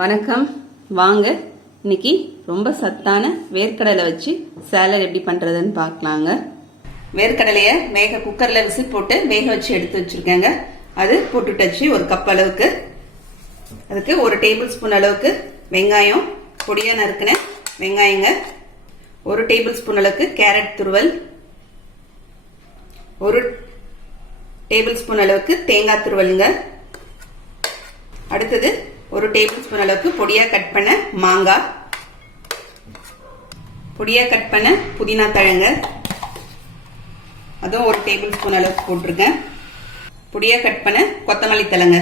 வணக்கம். வாங்க இன்னைக்கு ரொம்ப சத்தான வேர்க்கடலை வச்சு சாலட் எப்படி பண்றதுன்னு பார்க்கலாங்க. வேர்க்கடலைய குக்கர்ல விசில் போட்டு வேக வச்சு எடுத்து வச்சிருக்கேங்க. அது போட்டுட்டச்சு ஒரு கப் அளவுக்கு. அதுக்கு ஒரு டேபிள் ஸ்பூன் அளவுக்கு வெங்காயம் பொடியா நறுக்கின வெங்காயங்க, ஒரு டேபிள் ஸ்பூன் அளவுக்கு கேரட் துருவல், ஒரு டேபிள் ஸ்பூன் அளவுக்கு தேங்காய் துருவலுங்க. அடுத்தது ஒரு டேபிள் ஸ்பூன் அளவுக்கு பொடியா கட் பண்ண மாங்காய், பொடியா கட் பண்ண புதினா தழங்க, அதுவும் ஒரு டேபிள் ஸ்பூன் அளவுக்கு போட்டிருக்கேன். பொடியா கட் பண்ண கொத்தமல்லி தழைங்க,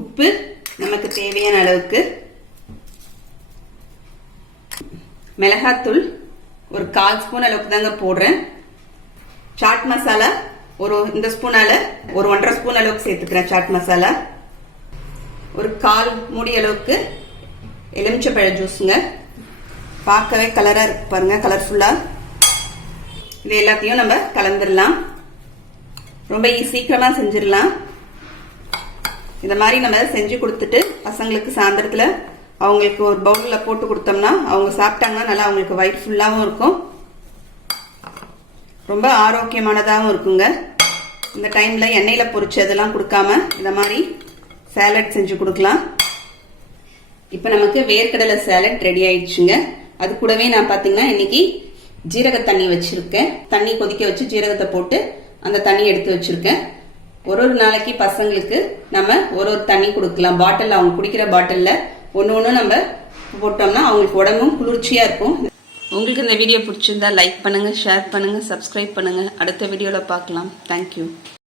உப்பு நமக்கு தேவையான அளவுக்கு, மிளகாத்தூள் ஒரு 1/4 ஸ்பூன் அளவுக்கு தாங்க போடுறேன். சாட் மசாலா இந்த ஸ்பூனால ஒரு 1.5 ஸ்பூன் அளவுக்கு சேர்த்துக்கிறேன். சாட் மசாலா ஒரு 1/4 மூடி அளவுக்கு எலுமிச்சப்பழ ஜூஸுங்க. பார்க்கவே கலரா இருக்கு பாருங்க, கலர்ஃபுல்லா. இது எல்லாத்தையும் நம்ம கலந்துடலாம். ரொம்ப சீக்கிரமா செஞ்சிடலாம். இந்த மாதிரி நம்ம செஞ்சு கொடுத்துட்டு பசங்களுக்கு சாயந்தரத்துல அவங்களுக்கு ஒரு பவுல்ல போட்டு கொடுத்தோம்னா அவங்க சாப்பிட்டாங்கன்னா நல்லா அவங்களுக்கு வயிறு ஃபுல்லாவும் இருக்கும், ரொம்ப ஆரோக்கியமானதாகவும் இருக்குங்க. இந்த டைம்ல எண்ணெயில பொரிச்சதெல்லாம் கொடுக்காம இந்த மாதிரி சாலட் செஞ்சு கொடுக்கலாம். இப்ப நமக்கு வேர்க்கடலை சாலட் ரெடி ஆயிடுச்சுங்க. அது கூடவே நான் பாத்தீங்கன்னா இன்னைக்கு ஜீரக தண்ணி வச்சிருக்கேன். தண்ணி கொதிக்க வச்சு ஜீரகத்தை போட்டு அந்த தண்ணி எடுத்து வச்சிருக்கேன். ஒரு நாளைக்கு பசங்களுக்கு நம்ம ஒரு தண்ணி கொடுக்கலாம். பாட்டில் அவங்க குடிக்கிற பாட்டில்ல ஒன்னு நம்ம போட்டோம்னா அவங்களுக்கு உடம்பும் குளிர்ச்சியா இருக்கும். உங்களுக்கு இந்த வீடியோ பிடிச்சிருந்தா லைக் பண்ணுங்க, ஷேர் பண்ணுங்க, சப்ஸ்கிரைப் பண்ணுங்க. அடுத்த வீடியோல பார்க்கலாம். தேங்க்யூ.